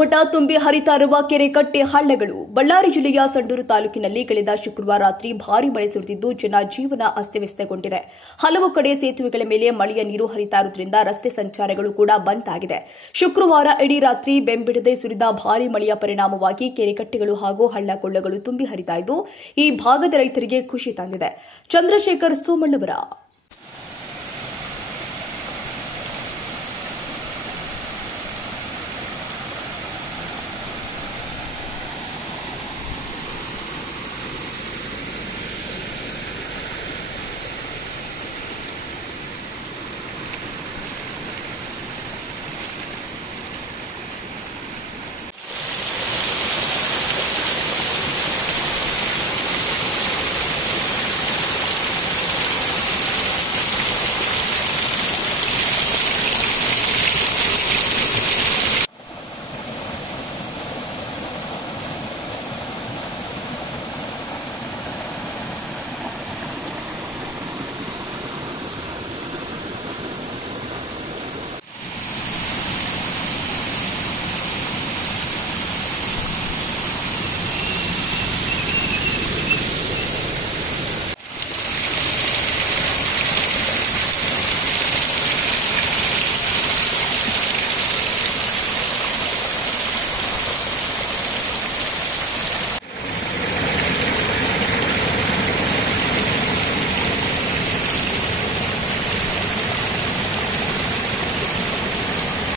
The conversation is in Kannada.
ಲಪಟ ತುಂಬಿ ಹರಿತಾ ಇರುವ ಕೆರೆ ಕಟ್ಟೆ ಹಳ್ಳಗಳು. ಬಳ್ಳಾರಿ ಜಿಲ್ಲೆಯ ಸಂಡೂರು ತಾಲೂಕಿನಲ್ಲಿ ಕಳೆದ ಶುಕ್ರವಾರ ರಾತ್ರಿ ಭಾರೀ ಮಳೆ ಸುರಿದಿದ್ದು ಜನಜೀವನ ಅಸ್ತವ್ಯಸ್ತಗೊಂಡಿದೆ. ಹಲವು ಕಡೆ ಸೇತುವೆಗಳ ಮೇಲೆ ಮಳೆಯ ನೀರು ಹರಿತಾ ಇರುವುದರಿಂದ ರಸ್ತೆ ಸಂಚಾರಗಳು ಕೂಡ ಬಂದ್ ಆಗಿದೆ. ಶುಕ್ರವಾರ ಇಡೀ ರಾತ್ರಿ ಬೆಂಬಿಡದೆ ಸುರಿದ ಭಾರೀ ಮಳೆಯ ಪರಿಣಾಮವಾಗಿ ಕೆರೆಕಟ್ಟೆಗಳು ಹಾಗೂ ಹಳ್ಳ ಕೊಳ್ಳಗಳು ತುಂಬಿ ಹರಿತಾ ಇದ್ದು ಈ ಭಾಗದ ರೈತರಿಗೆ ಖುಷಿ ತಂದಿದೆ. ಚಂದ್ರಶೇಖರ್ ಸೋಮಣ್ಣವರ